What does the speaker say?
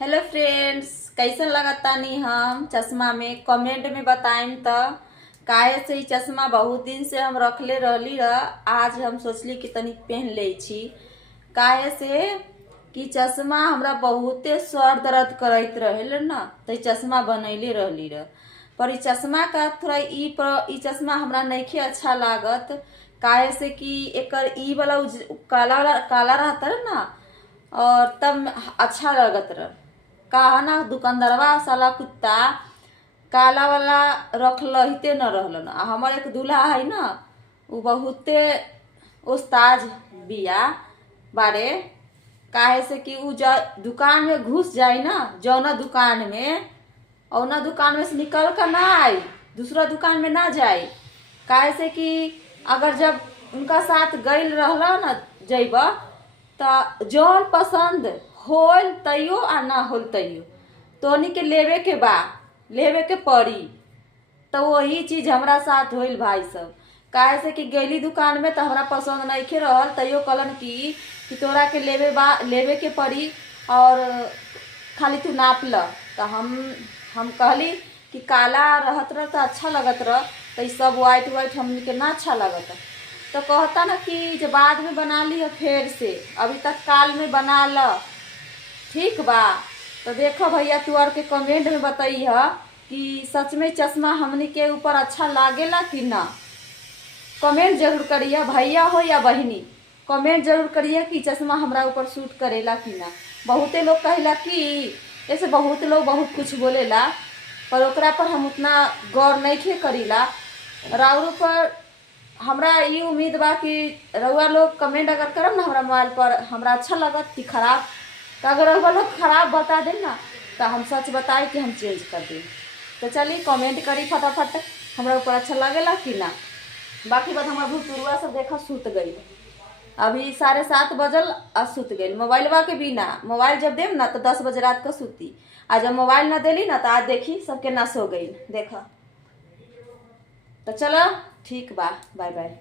Hello friends, कैसन लगतानी हम चश्मा में कमेंट में बताएम त। काहे से ई चश्मा बहुत दिन से हम रखले रहली र। आज हम सोचली कि तनी पहन ले छी। काहे से कि चश्मा हमरा बहुते सर दर्द करत रहेल न, तो ई चश्मा बनैले रहली र। पर ई चश्मा का थोड़ा ई चश्मा हमरा नइखे अच्छा लागत। काहे से कि एकर ई वाला काला काला रहता है ना, और तब अच्छा लगत रह। कहा ना दुकानदारवा साला कुत्ता काला वाला रखलहिते न रहलन। हमर एक दूल्हा है ना, उ बहुते उस्ताद बिया बारे। काहे से कि उ दुकान में घुस जाई ना, जौना दुकान में, औना दुकान में से निकल कर ना आई, दूसरा दुकान में ना जाई। काहे से कि अगर जब उनका साथ गइल रहला ना जइब त जौन पसंद होल तैयो आ ना होल तैयो तोहनी के लेवे के बा, लेवे के पड़ी। तो वही चीज हमरा साथ होइल भाई सब। काहे से कि गैली दुकान में तो हमरा पसंद नइखे रहल, तैयो कहलन कि तोरा के लेवे के पड़ी और खाली तू नाप ल। तो हम कहली कि काला रहत रह तो अच्छा लगत रह, तो सब व्हाइट हमनी के ना अच्छा लगत। तो कहता ना कि जब बाद में बना ली फेर से, अभी तक काल में बना ल, ठीक बा। तो देखो भैया, तू और के कमेंट में बताइए कि सच में चश्मा हमनी के ऊपर अच्छा लागेला कि ना। कमेंट जरूर करिए, भैया हो या बहिनी, कमेंट जरूर करिए कि चश्मा हमरा ऊपर सूट करेला कि ना। बहुते लोग कहेला कि ऐसे बहुत लोग बहुत कुछ बोलेला, पर ओकरा पर हम उतना गौर नहीं करीला। राउर पर हमरा ये उम्मीद बा कि रउआ लोग कमेंट अगर करब ना हमरा मोबाइल पर, हमरा अच्छा लगत कि खराब। तो अगर रउआ लोग खराब बता दें ना, तो हम सच बताए कि हम चेंज कर दें। तो चलिए कमेंट करी फटाफट, हमरा ऊपर अच्छा लगेला कि ना। बाकी बात हमारा भूतुरुआ सब देखा सुत गई, अभी 7:30 बजल आ सुत गई। मोबाइलवा के बिना, मोबाइल जब देम ना तो 10 बजे रात को सुती। आज जब मोबाइल ना देली ना तो आज देखी सबके ना सो गई देखा। तो चलो ठीक बा, बाय बाय।